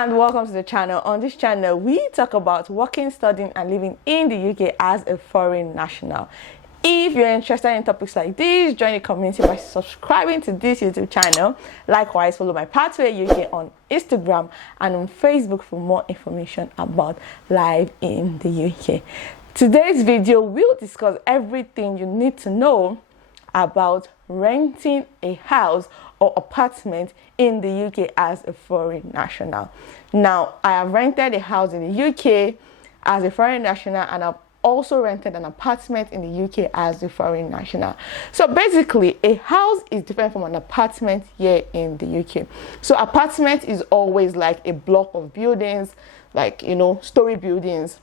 And welcome to the channel. On this channel, we talk about working, studying and living in the UK as a foreign national. If you're interested in topics like this, join the community by subscribing to this YouTube channel. Likewise, follow my Pathway UK on Instagram and on Facebook for more information about life in the UK. Today's video will discuss everything you need to know about renting a house or apartment in the UK as a foreign national. Now, I have rented a house in the UK as a foreign national, and I've also rented an apartment in the UK as a foreign national. So basically, a house is different from an apartment here in the UK. So apartment is always like a block of buildings, like, story buildings.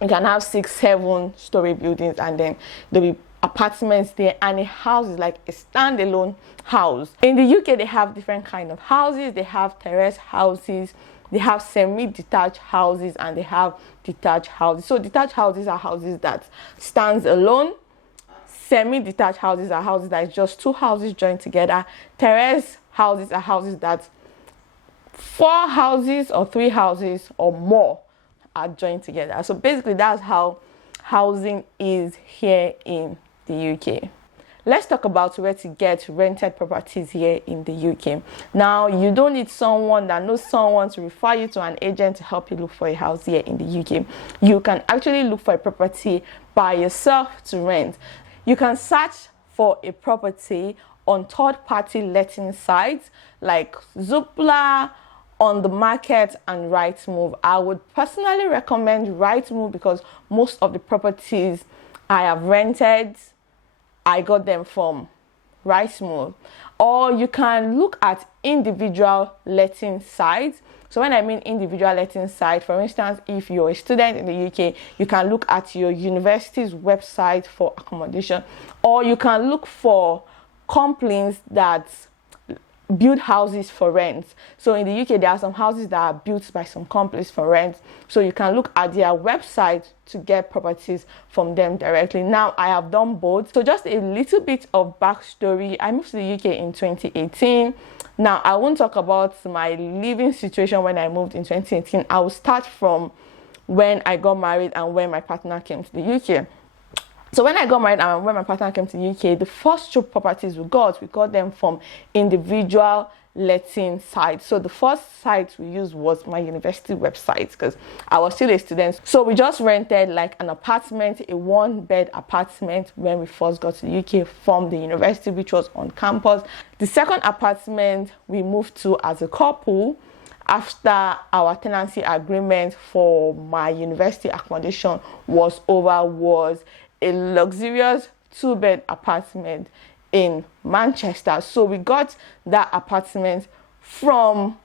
You can have 6, 7 story buildings, and then there'll be apartments there, and a house is like a standalone house. In the UK, they have different kind of houses. They have terrace houses, they have semi-detached houses, and they have detached houses. So detached houses are houses that stands alone. Semi-detached houses are houses that is just 2 houses joined together. Terrace houses are houses that 4 houses or 3 houses or more are joined together. So basically, that's how housing is here in the UK. Let's talk about where to get rented properties here in the UK. Now, you don't need someone that knows someone to refer you to an agent to help you look for a house here in the UK. You can actually look for a property by yourself to rent. You can search for a property on third-party letting sites like Zoopla, On the Market, and Rightmove. I would personally recommend Rightmove because most of the properties I have rented, I got them from Rightmove. Or you can look at individual letting sites. So when I mean individual letting site, for instance, if you're a student in the UK, you can look at your university's website for accommodation, or you can look for companies that build houses for rent. So in the UK, there are some houses that are built by some companies for rent. So you can look at their website to get properties from them directly. Now, I have done both. So just a little bit of backstory. I moved to the UK in 2018. Now, I won't talk about my living situation when I moved in 2018. I will start from when I got married and when my partner came to the UK. So when I got married and when my partner came to the UK, the first 2 properties we got them from individual letting sites. So the first site we used was my university website because I was still a student. So we just rented like an apartment, a 1-bed apartment when we first got to the UK from the university, which was on campus. The second apartment we moved to as a couple after our tenancy agreement for my university accommodation was over was a luxurious 2-bed apartment in Manchester. So we got that apartment from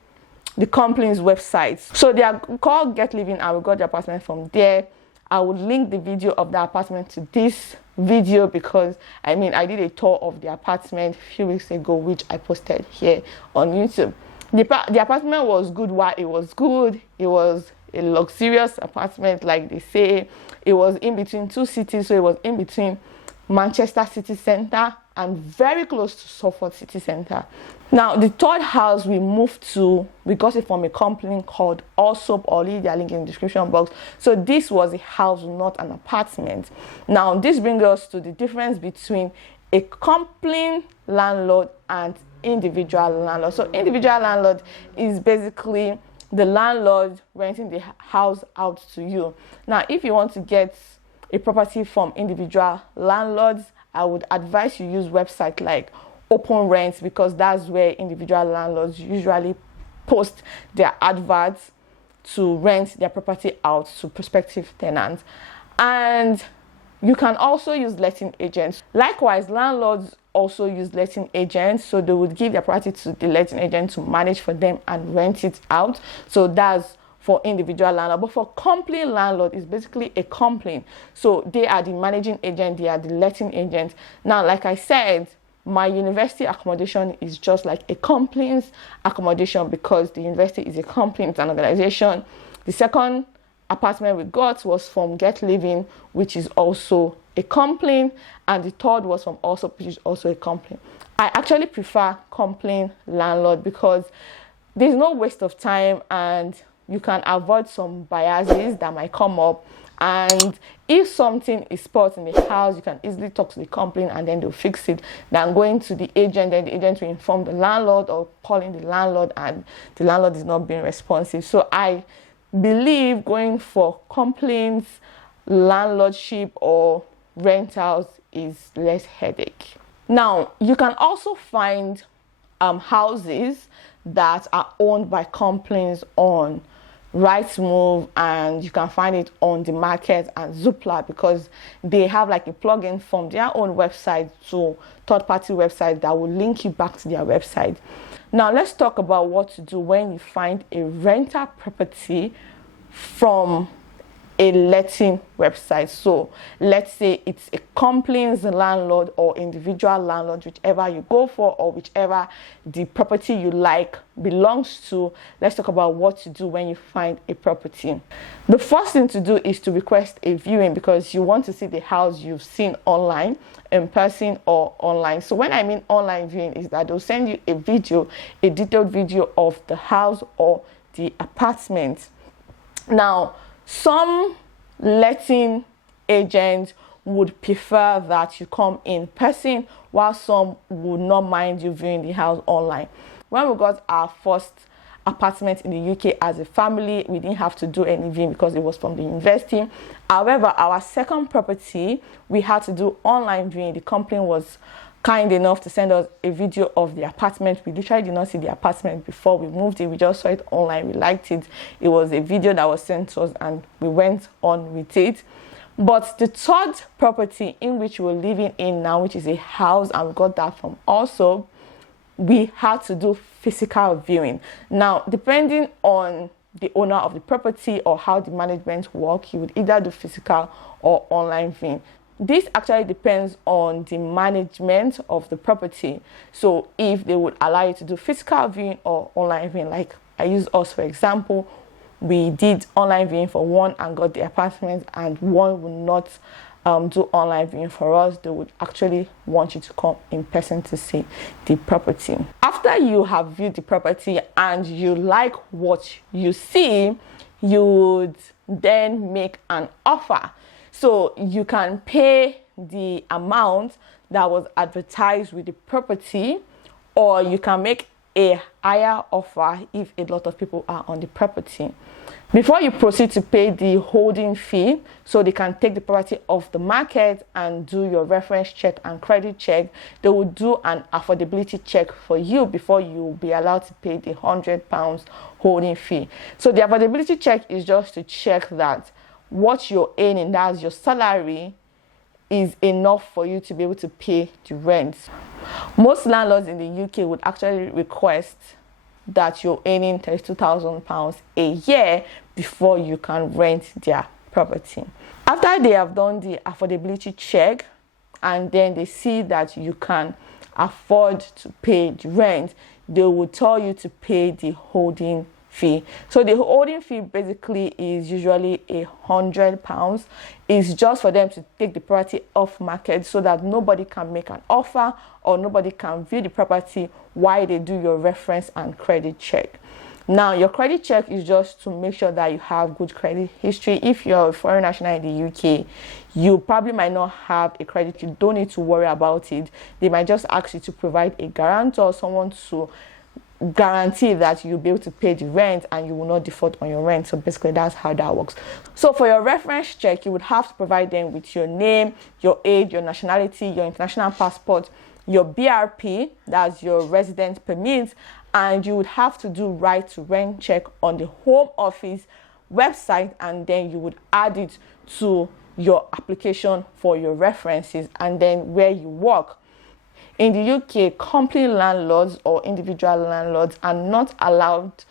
the company's website. So they are called Get Living, and we got the apartment from there. I would link the video of the apartment to this video because I did a tour of the apartment a few weeks ago, which I posted here on YouTube. The apartment was good. Why it was good? It was a luxurious apartment, like they say. It was in between 2 cities, so it was in between Manchester city centre and very close to Suffolk city centre. Now, the third house we moved to, we got it from a company called Allsoap. I'll leave their link in the description box. So this was a house, not an apartment. Now, this brings us to the difference between a company landlord and individual landlord. So individual landlord is basically the landlord renting the house out to you. Now, if you want to get a property from individual landlords, I would advise you use websites like Open Rent because that's where individual landlords usually post their adverts to rent their property out to prospective tenants. And you can also use letting agents. Likewise, landlords also use letting agents, so they would give their property to the letting agent to manage for them and rent it out. So that's for individual landlord. But for company landlord, is basically a company. So they are the managing agent, they are the letting agent. Now, like I said, my university accommodation is just like a company's accommodation because the university is a company, it's an organization. The second apartment we got was from Get Living, which is also a company, and the third was from Allsoap, which is also a company. I actually prefer company landlord because there's no waste of time, and you can avoid some biases that might come up. And if something is spoiled in the house, you can easily talk to the company and then they'll fix it, than going to the agent, then the agent will inform the landlord, or calling the landlord and the landlord is not being responsive. So I believe going for complaints, landlordship, or rentals is less headache. Now, you can also find houses that are owned by companies on Rightmove, and you can find it on the market and Zoopla, because they have like a plugin from their own website to third-party websites that will link you back to their website. Now let's talk about what to do when you find a rental property from a letting website. So let's say it's a company's landlord or individual landlord, whichever you go for, or whichever the property you like belongs to. Let's talk about what to do when you find a property. The first thing to do is to request a viewing, because you want to see the house you've seen online, in person or online. So when I mean online viewing, is that they'll send you a video, a detailed video of the house or the apartment. Now, some letting agents would prefer that you come in person, while some would not mind you viewing the house online. When we got our first apartment in the UK as a family, we didn't have to do any viewing because it was from the university. However, our second property, we had to do online viewing. The company was kind enough to send us a video of the apartment. We literally did not see the apartment before we moved in. We just saw it online. We liked it. It was a video that was sent to us and we went on with it. But the third property in which we're living in now, which is a house, and we got that from also, we had to do physical viewing. Now, depending on the owner of the property or how the management work, you would either do physical or online viewing. This actually depends on the management of the property. So if they would allow you to do physical viewing or online viewing, like I use us for example, we did online viewing for one and got the apartment, and one would not do online viewing for us. They would actually want you to come in person to see the property. After you have viewed the property and you like what you see, you would then make an offer. So you can pay the amount that was advertised with the property, or you can make a higher offer if a lot of people are on the property. Before you proceed to pay the holding fee, so they can take the property off the market and do your reference check and credit check, they will do an affordability check for you before you will be allowed to pay the £100 holding fee. So the affordability check is just to check that what you're earning, that's your salary, is enough for you to be able to pay the rent. Most landlords in the UK would actually request that you're earning £32,000 a year before you can rent their property. After they have done the affordability check and then they see that you can afford to pay the rent, they will tell you to pay the holding fee. So the holding fee basically is usually £100. It's just for them to take the property off market so that nobody can make an offer or nobody can view the property while they do your reference and credit check. Now, your credit check is just to make sure that you have good credit history. If you're a foreign national in the UK, you probably might not have a credit. You don't need to worry about it. They might just ask you to provide a guarantor, someone to guarantee that you'll be able to pay the rent and you will not default on your rent. So basically that's how that works. So for your reference check, you would have to provide them with your name, your age, your nationality, your international passport, your BRP, that's your residence permit, and you would have to do right to rent check on the Home Office website, and then you would add it to your application for your references and then where you work. In the UK, company landlords or individual landlords are not allowed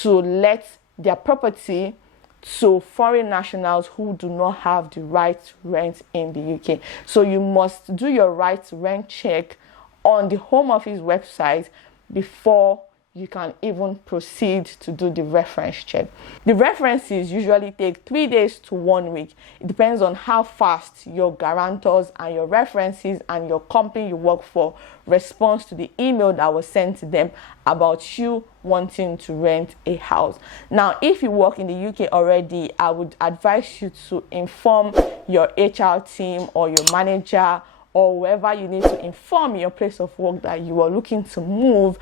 to let their property to foreign nationals who do not have the right to rent in the UK. So you must do your right to rent check on the Home Office website before you can even proceed to do the reference check. The references usually take 3 days to 1 week. It depends on how fast your guarantors and your references and your company you work for responds to the email that was sent to them about you wanting to rent a house. Now, if you work in the UK already, I would advise you to inform your HR team or your manager or whoever you need to inform your place of work that you are looking to move,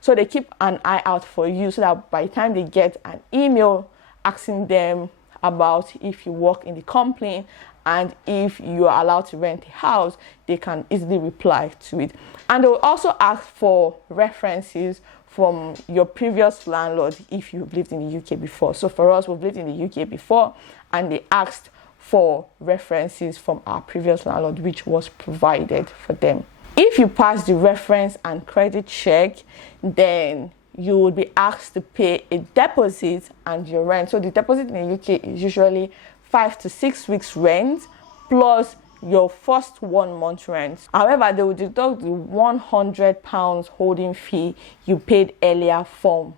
so they keep an eye out for you, so that by the time they get an email asking them about if you work in the company and if you are allowed to rent a house, they can easily reply to it. And they will also ask for references from your previous landlord if you've lived in the UK before. So for us, we've lived in the UK before, and they asked for references from our previous landlord, which was provided for them. If you pass the reference and credit check, then you will be asked to pay a deposit and your rent. So the deposit in the UK is usually 5 to 6 weeks rent plus your first 1 month rent. However, they will deduct the £100 holding fee you paid earlier from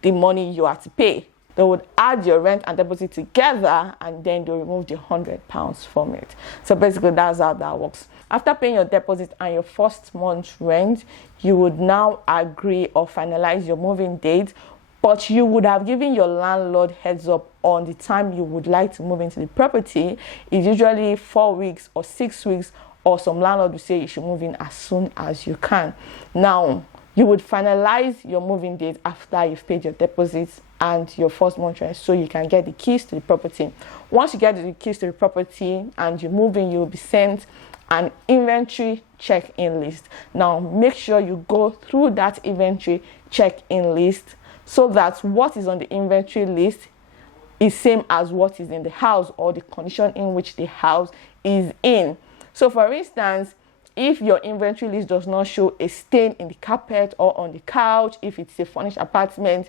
the money you had to pay. They would add your rent and deposit together, and then they'll remove the £100 from it. So basically, that's how that works. After paying your deposit and your first month's rent, you would now agree or finalize your moving date, but you would have given your landlord heads up on the time you would like to move into the property. It's usually 4 weeks or 6 weeks, or some landlord will say you should move in as soon as you can. Now, you would finalize your moving date after you've paid your deposits and your first month rent, so you can get the keys to the property. Once you get the keys to the property and you move in, you will be sent an inventory check-in list. Now, make sure you go through that inventory check-in list so that what is on the inventory list is same as what is in the house or the condition in which the house is in. So for instance, if your inventory list does not show a stain in the carpet or on the couch, if it's a furnished apartment,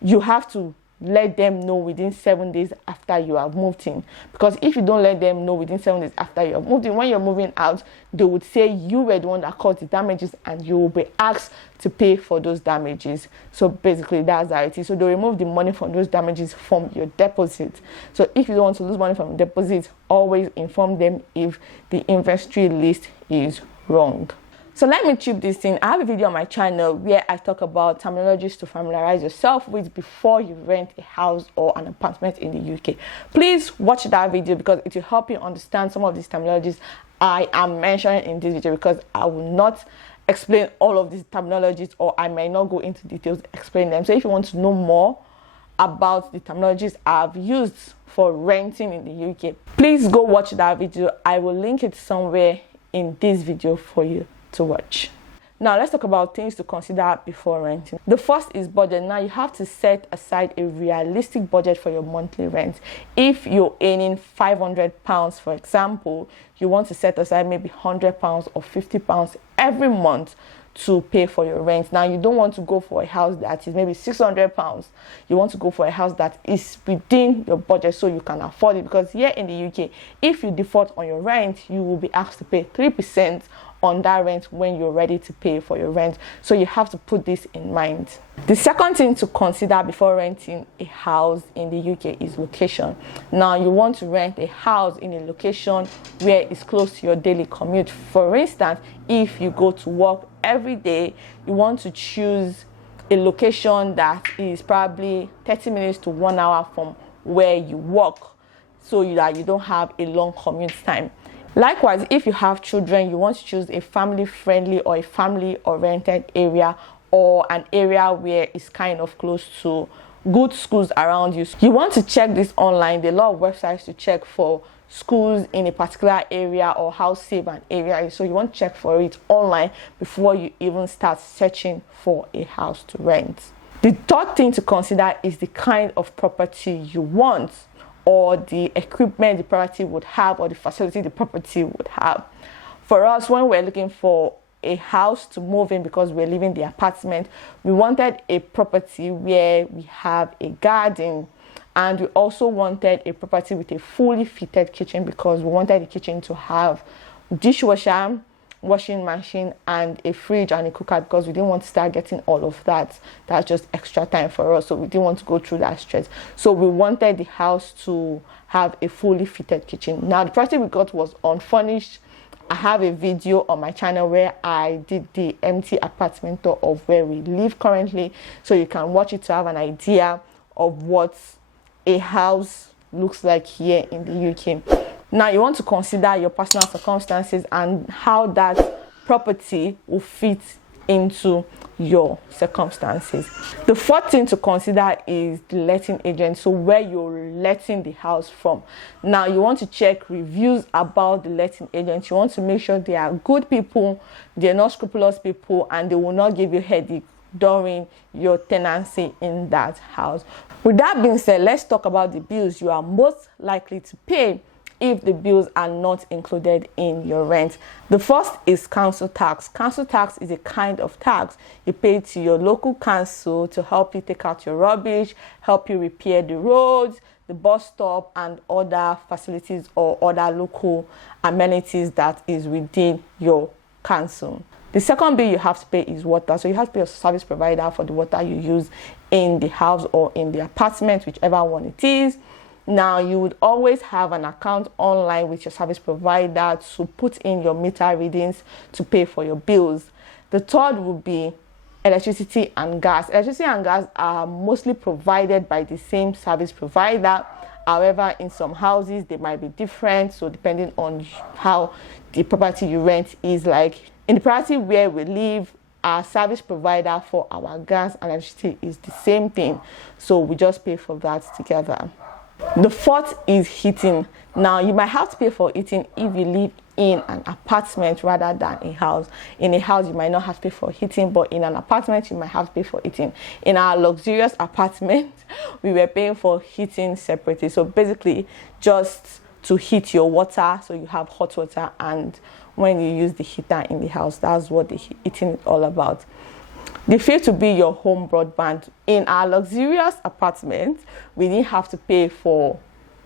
you have to let them know within 7 days after you have moved in. Because if you don't let them know within 7 days after you have moved in, when you're moving out, they would say you were the one that caused the damages and you will be asked to pay for those damages. So basically, that's how it is. So they remove the money from those damages from your deposit. So if you don't want to lose money from the deposit, always inform them if the inventory list is wrong. So let me chip this in. I have a video on my channel where I talk about terminologies to familiarize yourself with before you rent a house or an apartment in the UK. Please watch that video because it will help you understand some of these terminologies I am mentioning in this video, because I will not explain all of these terminologies, or I may not go into details explaining them. So if you want to know more about the terminologies I've used for renting in the UK, please go watch that video. I will link it somewhere in this video for you to watch. Now let's talk about things to consider before renting. The first is budget. Now you have to set aside a realistic budget for your monthly rent. If you're earning £500, for example, you want to set aside maybe £100 or £50 every month to pay for your rent. Now you don't want to go for a house that is maybe £600. You want to go for a house that is within your budget so you can afford it, because here in the UK, if you default on your rent, you will be asked to pay 3% on that rent when you're ready to pay for your rent. So you have to put this in mind. The second thing to consider before renting a house in the UK is location. Now you want to rent a house in a location where it's close to your daily commute. For instance, if you go to work every day, you want to choose a location that is probably 30 minutes to 1 hour from where you work, so that you don't have a long commute time. Likewise, if you have children, you want to choose a family-friendly or a family-oriented area, or an area where it's kind of close to good schools around you. You want to check this online. There are a lot of websites to check for schools in a particular area or how safe an area is. So you want to check for it online before you even start searching for a house to rent. The third thing to consider is the kind of property you want, or the equipment the property would have, or the facility the property would have. For us, when we're looking for a house to move in because we're leaving the apartment, we wanted a property where we have a garden, and we also wanted a property with a fully fitted kitchen because we wanted the kitchen to have dishwasher, washing machine and a fridge and a cooker, because we didn't want to start getting all of that. That's just extra time for us, so we didn't want to go through that stress. So we wanted the house to have a fully fitted kitchen. Now the property we got was unfurnished. I have a video on my channel where I did the empty apartment tour of where we live currently, so you can watch it to have an idea of what a house looks like here in the UK. Now you want to consider your personal circumstances and how that property will fit into your circumstances. The fourth thing to consider is the letting agent, so where you're letting the house from. Now you want to check reviews about the letting agent. You want to make sure they are good people, they're not scrupulous people, and they will not give you headache during your tenancy in that house. With that being said, let's talk about the bills you are most likely to pay if the bills are not included in your rent. The first is council tax. Council tax is a kind of tax you pay to your local council to help you take out your rubbish, help you repair the roads, the bus stop, and other facilities or other local amenities that is within your council. The second bill you have to pay is water. So you have to pay a service provider for the water you use in the house or in the apartment, whichever one it is. Now you would always have an account online with your service provider to put in your meter readings to pay for your bills. The third would be electricity and gas. Electricity and gas are mostly provided by the same service provider. However, in some houses they might be different, so depending on how the property you rent is like. In the property where we live, our service provider for our gas and electricity is the same thing, so we just pay for that together. The fourth is heating. Now you might have to pay for heating if you live in an apartment rather than a house. In a house you might not have to pay for heating, but in an apartment you might have to pay for heating. In our luxurious apartment we were paying for heating separately, so basically just to heat your water, so you have hot water, and when you use the heater in the house, that's what the heating is all about. The fifth to be your home broadband. In our luxurious apartment, we didn't have to pay for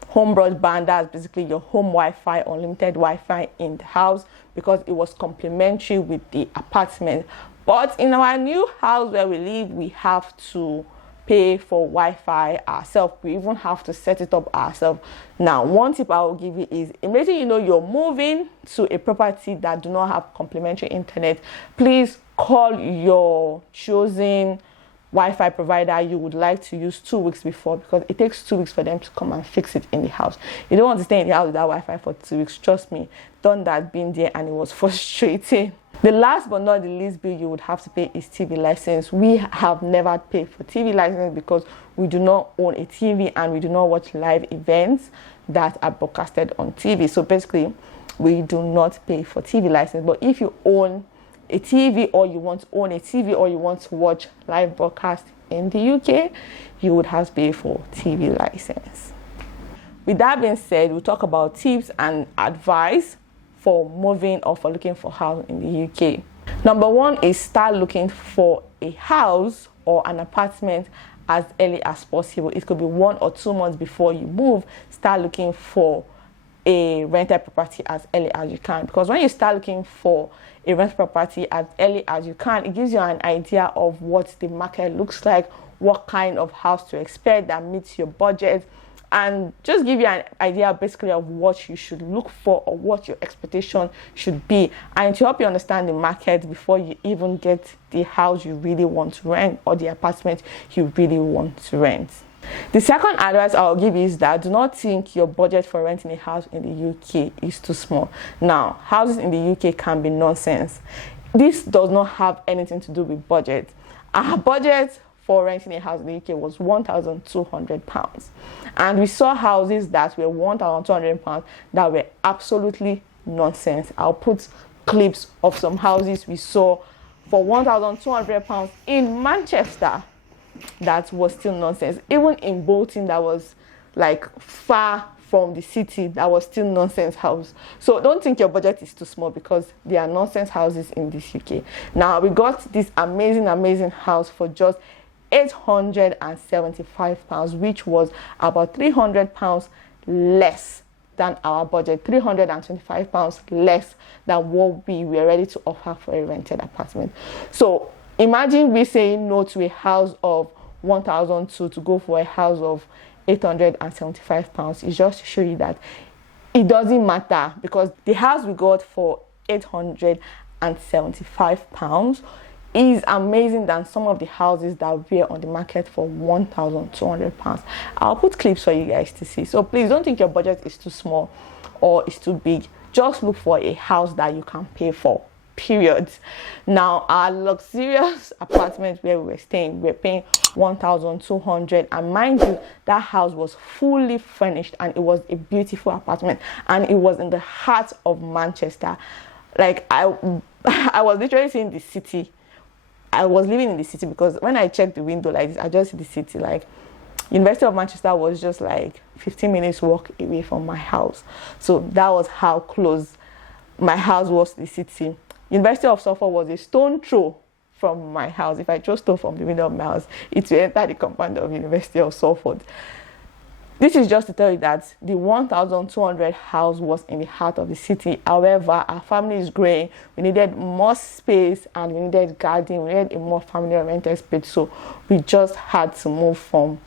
home broadband. That's basically your home Wi-Fi, unlimited Wi-Fi in the house, because it was complementary with the apartment. But in our new house where we live, we have to pay for Wi-Fi ourselves. We even have to set it up ourselves. Now, one tip I will give you is immediately you know you're moving to a property that do not have complimentary internet, please call your chosen Wi-Fi provider you would like to use 2 weeks before, because it takes 2 weeks for them to come and fix it in the house. You don't want to stay in the house without Wi-Fi for 2 weeks. Trust me, done that, been there, and it was frustrating. The last but not the least bill you would have to pay is TV license. We have never paid for TV license because we do not own a TV and we do not watch live events that are broadcasted on TV. So basically, we do not pay for TV license. But if you own a TV, or you want to own a TV, or you want to watch live broadcast in the UK, you would have to pay for TV license. With that being said, we'll talk about tips and advice for moving or for looking for a house in the UK. Number one is start looking for a house or an apartment as early as possible. It could be 1 or 2 months before you move. Start looking for a rented property as early as you can, because when you start looking for a rented property as early as you can, it gives you an idea of what the market looks like, what kind of house to expect that meets your budget, and just give you an idea basically of what you should look for or what your expectation should be, and to help you understand the market before you even get the house you really want to rent or the apartment you really want to rent. The second advice I'll give is that do not think your budget for renting a house in the UK is too small. Now, houses in the UK can be nonsense. This does not have anything to do with budget. Our budget for renting a house in the UK was £1,200, and we saw houses that were £1,200 that were absolutely nonsense. I'll put clips of some houses we saw for £1,200 in Manchester that was still nonsense. Even in Bolton, that was like far from the city, that was still nonsense house. So don't think your budget is too small, because there are nonsense houses in this UK. Now we got this amazing house for just £875, which was about £300 less than our budget, £325 less than what we were ready to offer for a rented apartment. So imagine we saying no to a house of 1,002 to go for a house of £875. It's just to show you that it doesn't matter, because the house we got for £875 is amazing than some of the houses that were on the market for £1,200. I'll put clips for you guys to see. So please don't think your budget is too small or it's too big. Just look for a house that you can pay for, period. Now, our luxurious apartment where we were staying, we were paying £1,200, and mind you, that house was fully furnished and it was a beautiful apartment, and it was in the heart of Manchester. Like I was literally seeing the city. I was living in the city, because when I checked the window like this, I just see the city. Like University of Manchester was just like 15 minutes walk away from my house. So that was how close my house was to the city. University of Suffolk was a stone throw from my house. If I just stole from the window of my house, it will enter the compound of University of Suffolk. This is just to tell you that the 1,200 house was in the heart of the city. However, our family is growing. We needed more space and we needed garden. We needed a more family-oriented space. So we just had to move from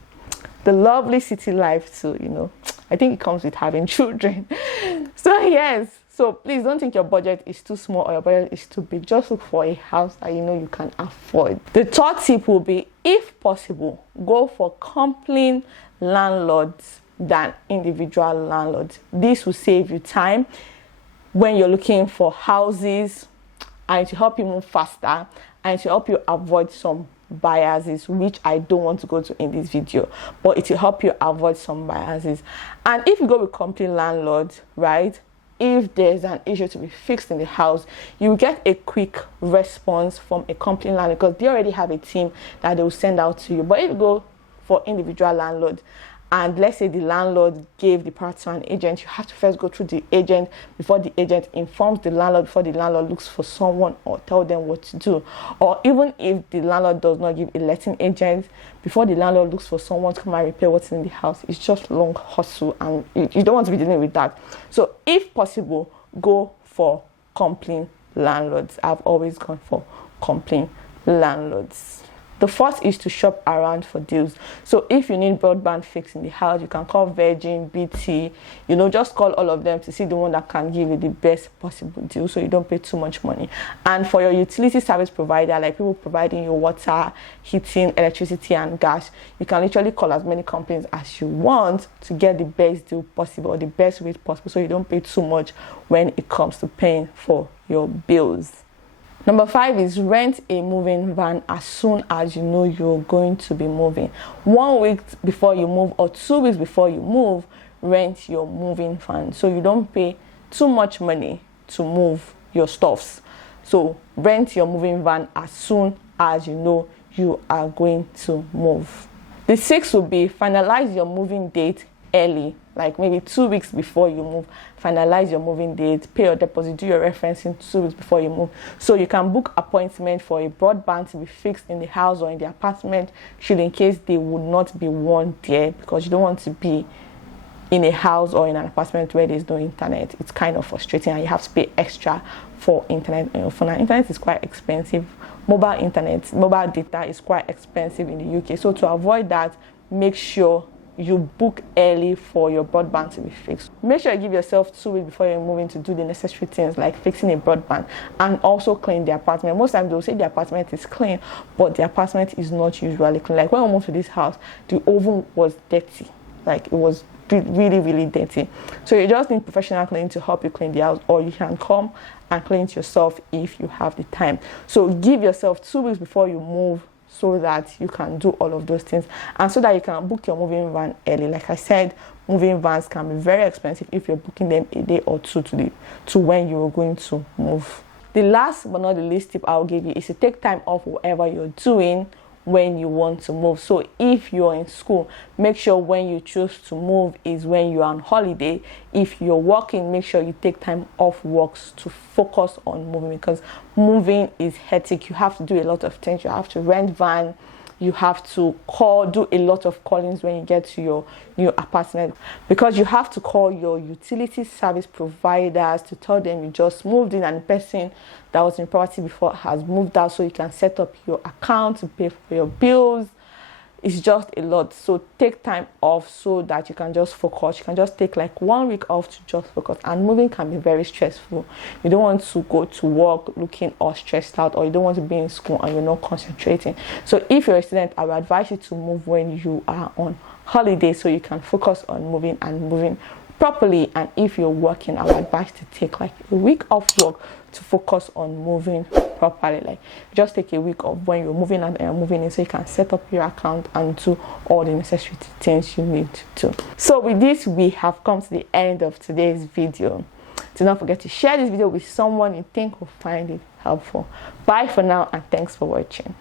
the lovely city life to, I think it comes with having children. So yes, so please don't think your budget is too small or your budget is too big. Just look for a house that you can afford. The third tip will be, if possible, go for company landlords than individual landlords. This will save you time when you're looking for houses, and it will help you move faster, and it will help you avoid some biases, which I don't want to go to in this video, but it will help you avoid some biases. And if you go with company landlords, right, if there's an issue to be fixed in the house, you get a quick response from a company landlord, because they already have a team that they will send out to you. But if you go for individual landlord, and let's say the landlord gave the part to an agent, you have to first go through the agent before the agent informs the landlord, before the landlord looks for someone or tell them what to do. Or even if the landlord does not give a letting agent, before the landlord looks for someone to come and repair what's in the house, it's just long hustle, and you don't want to be dealing with that. So if possible, go for company landlords. I've always gone for company landlords. The fourth is to shop around for deals. So if you need broadband fixed in the house, you can call Virgin, BT, just call all of them to see the one that can give you the best possible deal, so you don't pay too much money. And for your utility service provider, like people providing you water, heating, electricity, and gas, you can literally call as many companies as you want to get the best deal possible, or the best rate possible, so you don't pay too much when it comes to paying for your bills. Number 5 is rent a moving van as soon as you know you're going to be moving. 1 week before you move or 2 weeks before you move, rent your moving van, so you don't pay too much money to move your stuffs. So rent your moving van as soon as you know you are going to move. The 6th will be finalize your moving date early, like maybe 2 weeks before you move. Finalize your moving date, pay your deposit, do your referencing 2 weeks before you move, so you can book appointment for a broadband to be fixed in the house or in the apartment, should in case they would not be one there, because you don't want to be in a house or in an apartment where there's no internet. It's kind of frustrating, and you have to pay extra for internet on your phone. And internet is quite expensive. Mobile data is quite expensive in the UK, so to avoid that, make sure you book early for your broadband to be fixed. Make sure you give yourself 2 weeks before you're moving to do the necessary things like fixing a broadband, and also clean the apartment. Most times they'll say the apartment is clean, but the apartment is not usually clean. Like when we moved to this house, the oven was dirty. Like it was really, really dirty. So you just need professional cleaning to help you clean the house, or you can come and clean it yourself if you have the time. So give yourself 2 weeks before you move, so that you can do all of those things, and so that you can book your moving van early. Like I said, moving vans can be very expensive if you're booking them a day or two to when you're going to move. The last but not the least tip I'll give you is to take time off whatever you're doing when you want to move. So if you're in school, make sure when you choose to move is when you're on holiday. If you're working, make sure you take time off works to focus on moving, because moving is hectic. You have to do a lot of things. You have to rent van, you have to do a lot of callings when you get to your new apartment, because you have to call your utility service providers to tell them you just moved in and the person that was in property before has moved out, so you can set up your account to pay for your bills. It's just a lot. So take time off so that you can just focus. You can just take like 1 week off to just focus. And moving can be very stressful. You don't want to go to work looking all stressed out, or you don't want to be in school and you're not concentrating. So if you're a student, I would advise you to move when you are on holiday, so you can focus on moving and moving properly. And if you're working, I would advise to take like a week off work to focus on moving properly. Like, just take a week off when you're moving and you're moving in, so you can set up your account and do all the necessary things you need to do. So with this, we have come to the end of today's video. Do not forget to share this video with someone you think will find it helpful. Bye for now, and thanks for watching.